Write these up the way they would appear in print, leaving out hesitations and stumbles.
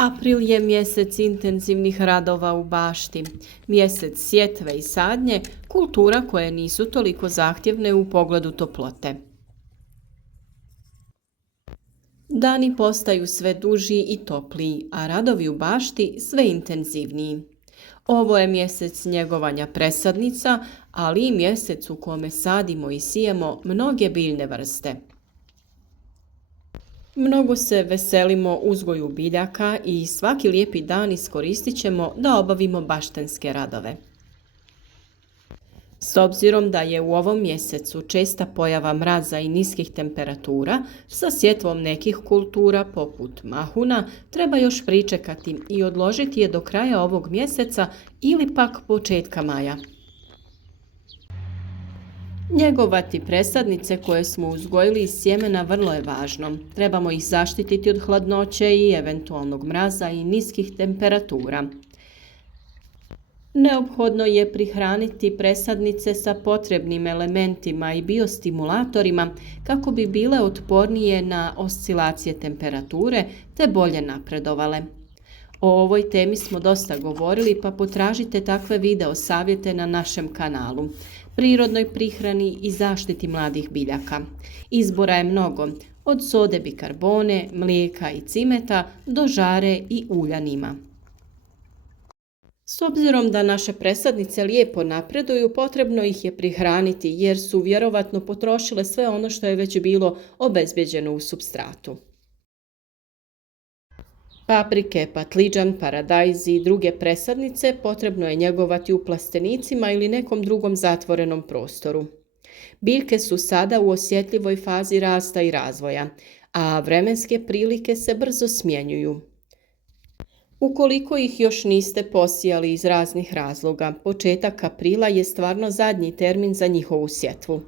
April je mjesec intenzivnih radova u bašti, mjesec sjetve i sadnje, kultura koje nisu toliko zahtjevne u pogledu toplote. Dani postaju sve duži i topliji, a radovi u bašti sve intenzivniji. Ovo je mjesec njegovanja presadnica, ali i mjesec u kome sadimo i sijemo mnoge biljne vrste. Mnogo se veselimo uzgoju biljaka i svaki lijepi dan iskoristit ćemo da obavimo baštenske radove. S obzirom da je u ovom mjesecu česta pojava mraza i niskih temperatura, sa sjetvom nekih kultura poput mahuna treba još pričekati i odložiti je do kraja ovog mjeseca ili pak početka maja. Njegovati presadnice koje smo uzgojili iz sjemena vrlo je važno. Trebamo ih zaštititi od hladnoće i eventualnog mraza i niskih temperatura. Neophodno je prihraniti presadnice sa potrebnim elementima i biostimulatorima kako bi bile otpornije na oscilacije temperature te bolje napredovale. O ovoj temi smo dosta govorili, pa potražite takve video savjete na našem kanalu. Prirodnoj prihrani i zaštiti mladih biljaka. Izbora je mnogo, od sode bikarbone, mlijeka i cimeta do žare i uljanima. S obzirom da naše presadnice lijepo napreduju, potrebno ih je prihraniti jer su vjerovatno potrošile sve ono što je već bilo obezbjeđeno u supstratu. Paprike, patliđan, paradajz i druge presadnice potrebno je njegovati u plastenicima ili nekom drugom zatvorenom prostoru. Biljke su sada u osjetljivoj fazi rasta i razvoja, a vremenske prilike se brzo smjenjuju. Ukoliko ih još niste posijali iz raznih razloga, početak aprila je stvarno zadnji termin za njihovu sjetvu.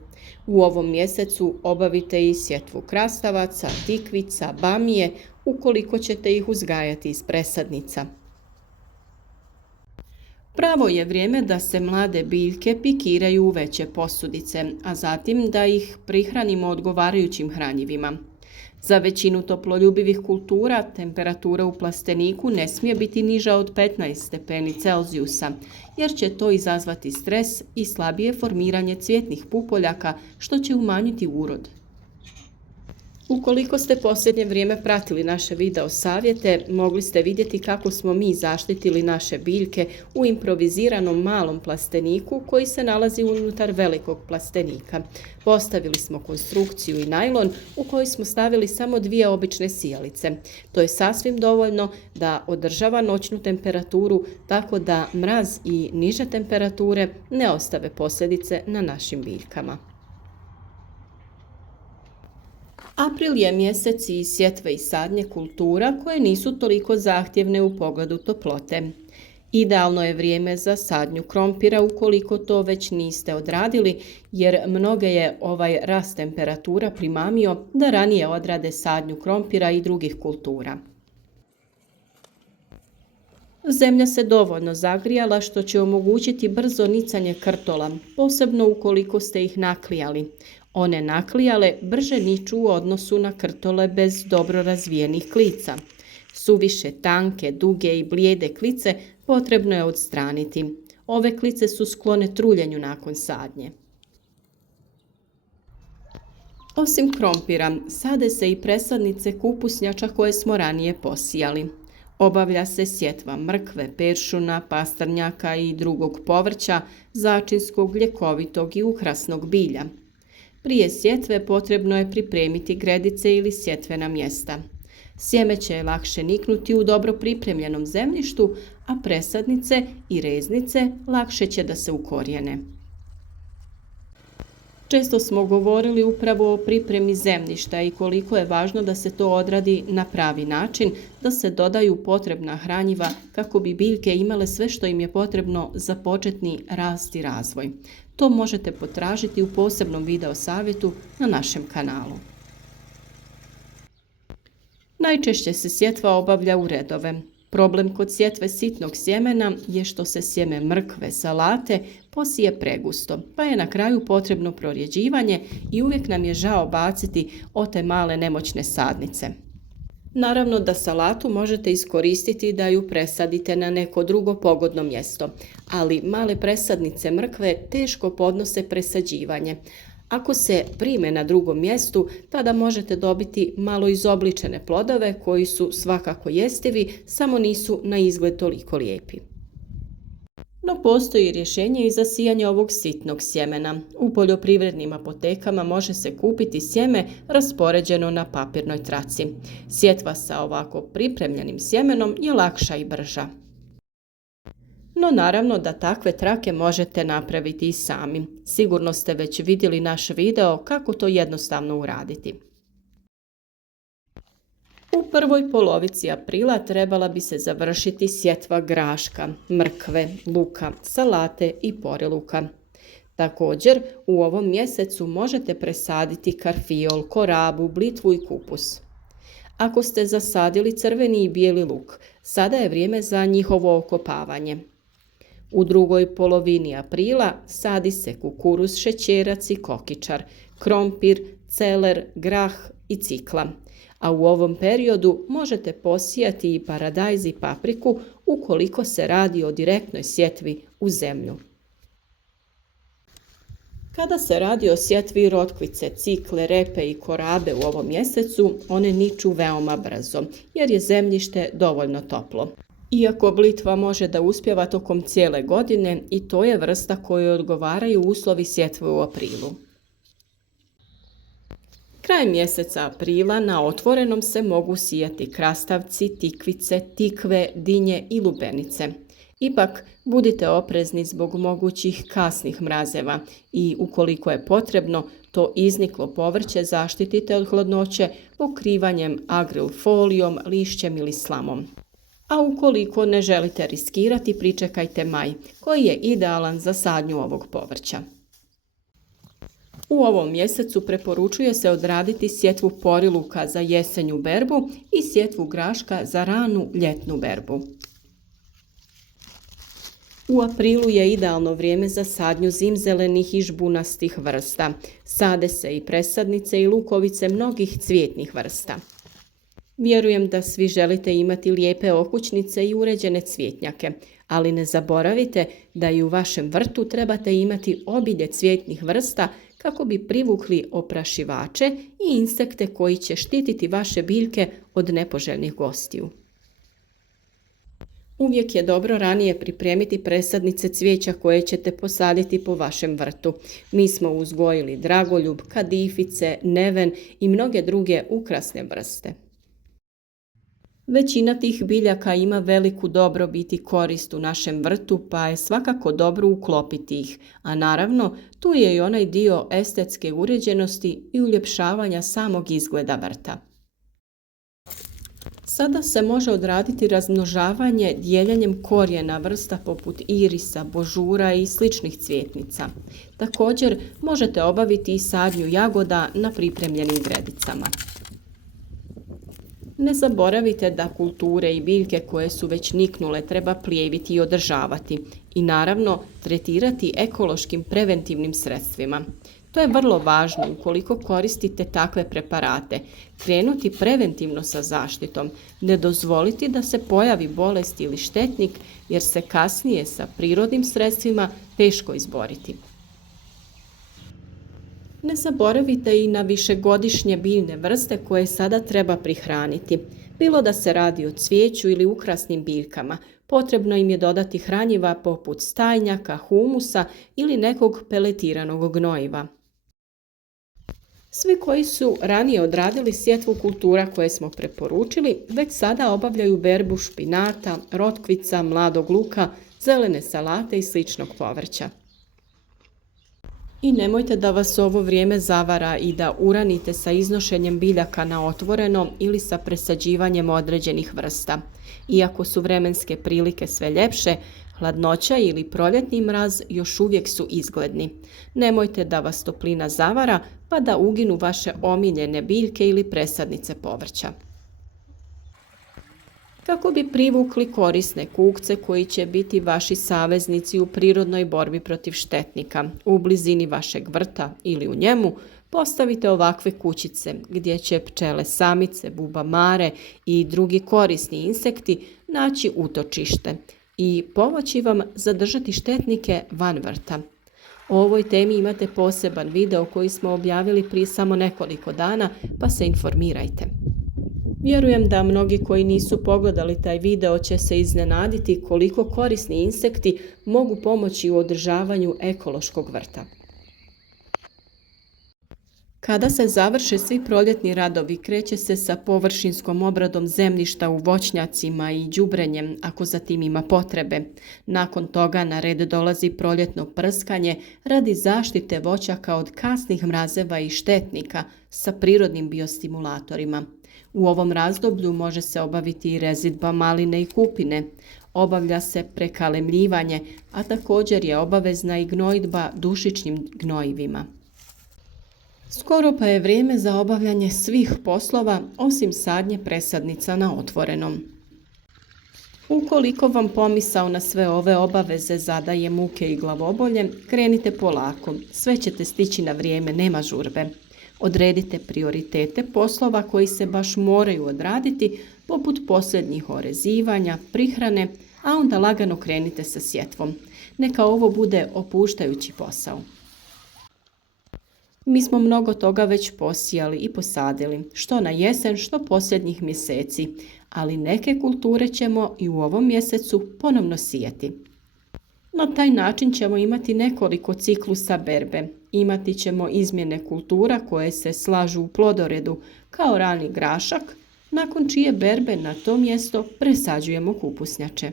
U ovom mjesecu obavite i sjetvu krastavaca, tikvica, bamije, ukoliko ćete ih uzgajati iz presadnica. Pravo je vrijeme da se mlade biljke pikiraju u veće posudice, a zatim da ih prihranimo odgovarajućim hranjivima. Za većinu toploljubivih kultura temperatura u plasteniku ne smije biti niža od 15 stepeni Celzijusa, jer će to izazvati stres i slabije formiranje cvjetnih pupoljaka, što će umanjiti urod. Ukoliko ste posljednje vrijeme pratili naše video savjete, mogli ste vidjeti kako smo mi zaštitili naše biljke u improviziranom malom plasteniku koji se nalazi unutar velikog plastenika. Postavili smo konstrukciju i najlon u koji smo stavili samo 2 obične sijalice. To je sasvim dovoljno da održava noćnu temperaturu tako da mraz i niže temperature ne ostave posljedice na našim biljkama. April je mjesec i sjetve i sadnje kultura koje nisu toliko zahtjevne u pogledu toplote. Idealno je vrijeme za sadnju krompira ukoliko to već niste odradili, jer mnoge je ovaj rast temperatura primamio da ranije odrade sadnju krompira i drugih kultura. Zemlja se dovoljno zagrijala što će omogućiti brzo nicanje krtola, posebno ukoliko ste ih naklijali. One naklijale brže niču u odnosu na krtole bez dobro razvijenih klica. Suviše tanke, duge i blijede klice potrebno je odstraniti. Ove klice su sklone truljenju nakon sadnje. Osim krompira, sade se i presadnice kupusnjača koje smo ranije posijali. Obavlja se sjetva mrkve, peršuna, pastrnjaka i drugog povrća, začinskog, ljekovitog i ukrasnog bilja. Prije sjetve potrebno je pripremiti gredice ili sjetvena mjesta. Sjeme će lakše niknuti u dobro pripremljenom zemljištu, a presadnice i reznice lakše će da se ukorijene. Često smo govorili upravo o pripremi zemljišta i koliko je važno da se to odradi na pravi način, da se dodaju potrebna hranjiva kako bi biljke imale sve što im je potrebno za početni rast i razvoj. To možete potražiti u posebnom video savjetu na našem kanalu. Najčešće se sjetva obavlja u redove. Problem kod sjetve sitnog sjemena je što se sjeme mrkve, salate posije pregusto, pa je na kraju potrebno prorjeđivanje i uvijek nam je žao baciti te male nemoćne sadnice. Naravno da salatu možete iskoristiti da ju presadite na neko drugo pogodno mjesto, ali male presadnice mrkve teško podnose presađivanje. Ako se prime na drugom mjestu, tada možete dobiti malo izobličene plodove koji su svakako jestivi, samo nisu na izgled toliko lijepi. No postoji rješenje i za sijanje ovog sitnog sjemena. U poljoprivrednim apotekama može se kupiti sjeme raspoređeno na papirnoj traci. Sjetva sa ovako pripremljenim sjemenom je lakša i brža. No naravno da takve trake možete napraviti i sami. Sigurno ste već vidjeli naš video kako to jednostavno uraditi. U prvoj polovici aprila trebala bi se završiti sjetva graška, mrkve, luka, salate i poreluka. Također, u ovom mjesecu možete presaditi karfiol, korabu, blitvu i kupus. Ako ste zasadili crveni i bijeli luk, sada je vrijeme za njihovo okopavanje. U drugoj polovini aprila sadi se kukuruz, šećerac i kokičar, krompir, celer, grah i cikla. A u ovom periodu možete posijati i paradajz i papriku ukoliko se radi o direktnoj sjetvi u zemlju. Kada se radi o sjetvi rotkvice, cikle, repe i korabe u ovom mjesecu, one niču veoma brzo jer je zemljište dovoljno toplo. Iako blitva može da uspijeva tokom cijele godine, i to je vrsta kojoj odgovaraju uslovi sjetve u aprilu. Krajem mjeseca aprila na otvorenom se mogu sijati krastavci, tikvice, tikve, dinje i lubenice. Ipak, budite oprezni zbog mogućih kasnih mrazeva i ukoliko je potrebno, to izniklo povrće zaštitite od hladnoće pokrivanjem agril folijom, lišćem ili slamom. A ukoliko ne želite riskirati, pričekajte maj, koji je idealan za sadnju ovog povrća. U ovom mjesecu preporučuje se odraditi sjetvu poriluka za jesenju berbu i sjetvu graška za ranu ljetnu berbu. U aprilu je idealno vrijeme za sadnju zimzelenih i žbunastih vrsta. Sade se i presadnice i lukovice mnogih cvjetnih vrsta. Vjerujem da svi želite imati lijepe okućnice i uređene cvjetnjake, ali ne zaboravite da i u vašem vrtu trebate imati obilje cvjetnih vrsta kako bi privukli oprašivače i insekte koji će štititi vaše biljke od nepoželjnih gostiju. Uvijek je dobro ranije pripremiti presadnice cvijeća koje ćete posaditi po vašem vrtu. Mi smo uzgojili dragoljub, kadifice, neven i mnoge druge ukrasne vrste. Većina tih biljaka ima veliku dobrobit i korist u našem vrtu, pa je svakako dobro uklopiti ih, a naravno tu je i onaj dio estetske uređenosti i uljepšavanja samog izgleda vrta. Sada se može odraditi razmnožavanje dijeljenjem korijena vrsta poput irisa, božura i sličnih cvjetnica. Također možete obaviti i sadnju jagoda na pripremljenim gredicama. Ne zaboravite da kulture i biljke koje su već niknule treba plijeviti i održavati i naravno tretirati ekološkim preventivnim sredstvima. To je vrlo važno ukoliko koristite takve preparate. Krenuti preventivno sa zaštitom, ne dozvoliti da se pojavi bolest ili štetnik jer se kasnije sa prirodnim sredstvima teško izboriti. Ne zaboravite i na višegodišnje biljne vrste koje sada treba prihraniti. Bilo da se radi o cvijeću ili ukrasnim biljkama, potrebno im je dodati hranjiva poput stajnjaka, humusa ili nekog peletiranog gnojiva. Svi koji su ranije odradili sjetvu kultura koje smo preporučili, već sada obavljaju berbu špinata, rotkvica, mladog luka, zelene salate i sličnog povrća. I nemojte da vas ovo vrijeme zavara i da uranite sa iznošenjem biljaka na otvoreno ili sa presađivanjem određenih vrsta. Iako su vremenske prilike sve ljepše, hladnoća ili proljetni mraz još uvijek su izgledni. Nemojte da vas toplina zavara pa da uginu vaše omiljene biljke ili presadnice povrća. Kako bi privukli korisne kukce koji će biti vaši saveznici u prirodnoj borbi protiv štetnika u blizini vašeg vrta ili u njemu, Postavite ovakve kućice gdje će pčele samice, bubamare i drugi korisni insekti naći utočište i pomoći vam zadržati štetnike van vrta. O ovoj temi imate poseban video koji smo objavili prije samo nekoliko dana, pa se informirajte. Vjerujem da mnogi koji nisu pogledali taj video će se iznenaditi koliko korisni insekti mogu pomoći u održavanju ekološkog vrta. Kada se završe svi proljetni radovi, kreće se sa površinskom obradom zemljišta u voćnjacima i đubrenjem, ako za tim ima potrebe. Nakon toga na red dolazi proljetno prskanje radi zaštite voćaka od kasnih mrazeva i štetnika sa prirodnim biostimulatorima. U ovom razdoblju može se obaviti i rezidba maline i kupine. Obavlja se prekalemljivanje, a također je obavezna i gnojidba dušičnim gnojivima. Skoro pa je vrijeme za obavljanje svih poslova osim sadnje presadnica na otvorenom. Ukoliko vam pomisao na sve ove obaveze zadaje muke i glavobolje, krenite polako, sve ćete stići na vrijeme, nema žurbe. Odredite prioritete poslova koji se baš moraju odraditi, poput posljednjih orezivanja, prihrane, a onda lagano krenite sa sjetvom. Neka ovo bude opuštajući posao. Mi smo mnogo toga već posijali i posadili, što na jesen, što posljednjih mjeseci, ali neke kulture ćemo i u ovom mjesecu ponovno sijati. Na taj način ćemo imati nekoliko ciklusa berbe. Imati ćemo izmjene kultura koje se slažu u plodoredu kao rani grašak, nakon čije berbe na to mjesto presađujemo kupusnjače.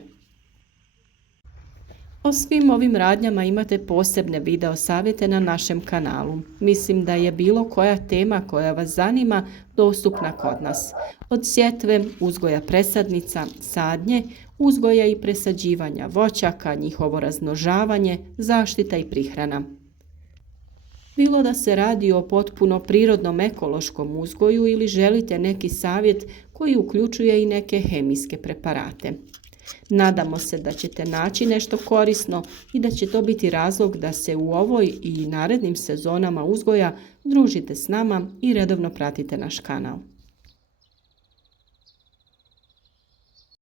O svim ovim radnjama imate posebne video savjete na našem kanalu. Mislim da je bilo koja tema koja vas zanima dostupna kod nas. Od sjetve, uzgoja presadnica, sadnje, uzgoja i presađivanja voćaka, njihovo razmnožavanje, zaštita i prihrana. Bilo da se radi o potpuno prirodnom ekološkom uzgoju ili želite neki savjet koji uključuje i neke hemijske preparate. Nadamo se da ćete naći nešto korisno i da će to biti razlog da se u ovoj i narednim sezonama uzgoja družite s nama i redovno pratite naš kanal.